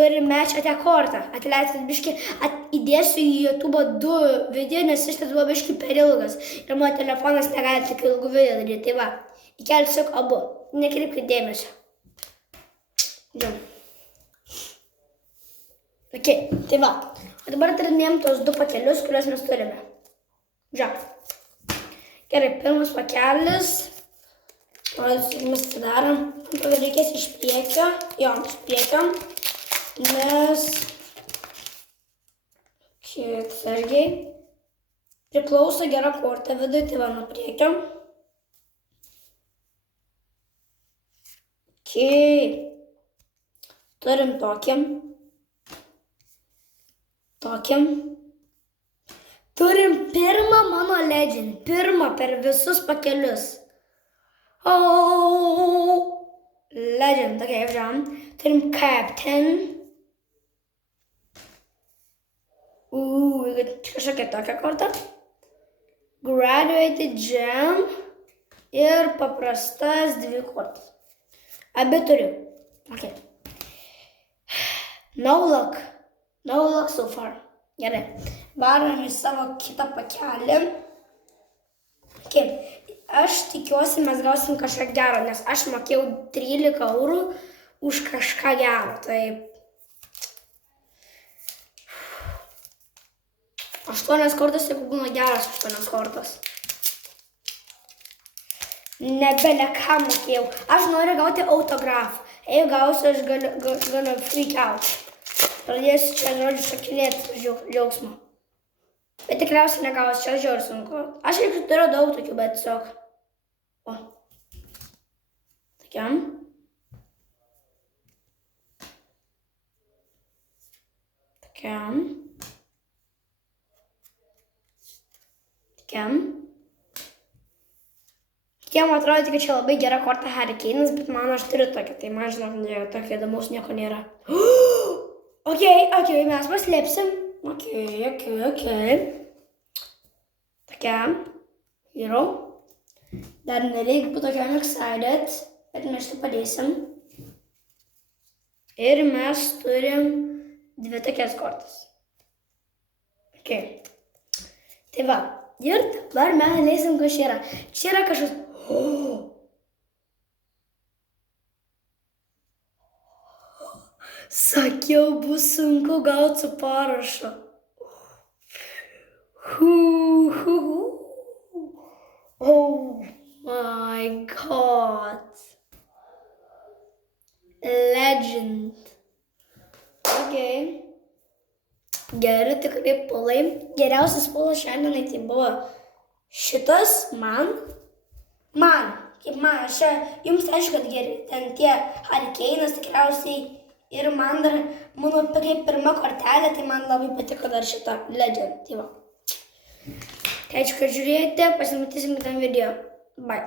turime čia tą kortą. Atleiskit biškį, įdėsiu į YouTube 2 video, nes šitas buvo biškį per ilgas. Ir mano telefonas negali tik ilgų video daryti. Tai va, įkelsiu abu. Nekreipkite dėmesio. Jau. Ok, tai va. O dabar atradinėjom tos 2 pakelius, kuriuos mes turime. Žiūrėk. Gerai, pirmas pakelis. Mes tai darom. Reikės iš priekio. Jo, iš priekio. Nes... Kiek sargiai. Priklauso gera korta vidui, tai va nuo priekio. Ok. Turim tokį. Turim pirmą mano Legend. Pirmą per visus pakelius. Legend, ok, žiūrėjom. Turim Captain. Kažkokia tokia korta. Graduated Gem. Ir paprastas 2 kortas. Abi turiu. Ok. No luck. No luck so far. Gerai. Varom į savo kitą pakelį. Ok. Aš tikiuosi, mes gausim kažką gero, nes aš mokėjau 13 eurų už kažką gero. Tai 8 kortas, jeigu būna geras 8 kortas. Nebele ką mokėjau. Aš noriu gauti autografą. Jeigu gausiu, aš galiu freak out. Pradėsiu čia, žodžiu, šakinėti džiaugsmo. Bet tikriausiai negausiu, čia žiauriai sunku. Aš irgi turiu daug tokių, bet tiesiog. O. Tokiam. Tokiam. Tokiam. Tiem atrodo, kad čia labai gera korta Harry Kane'as, bet man aš turiu tokią, tai man žinok, tokio įdomaus nieko nėra. Ok, mes paslėpsim. Ok. Tokiam. Hero. Dar nereikia būti tokiam excited, bet mes šitą padėsim. Ir mes turim 2 tokias kortas. Ok. Tai va. Ir dabar mes leisim, kas čia yra. Čia yra kažkas... Sakiau, bus sunku gauti su parašu. Oh my god. Legend. Ok. Geri tikrai pulai. Geriausias pulas šiandienai tai buvo šitas man. Kaip man, jums aišku, kad geri, ten tie Harry Kane'as tikriausiai ir man dar, mano kaip pirma kortelė, tai man labai patiko dar šitą Legend, tai va. Tai ačiū, kad žiūrėjote, pasimatysim kitam video. Bye.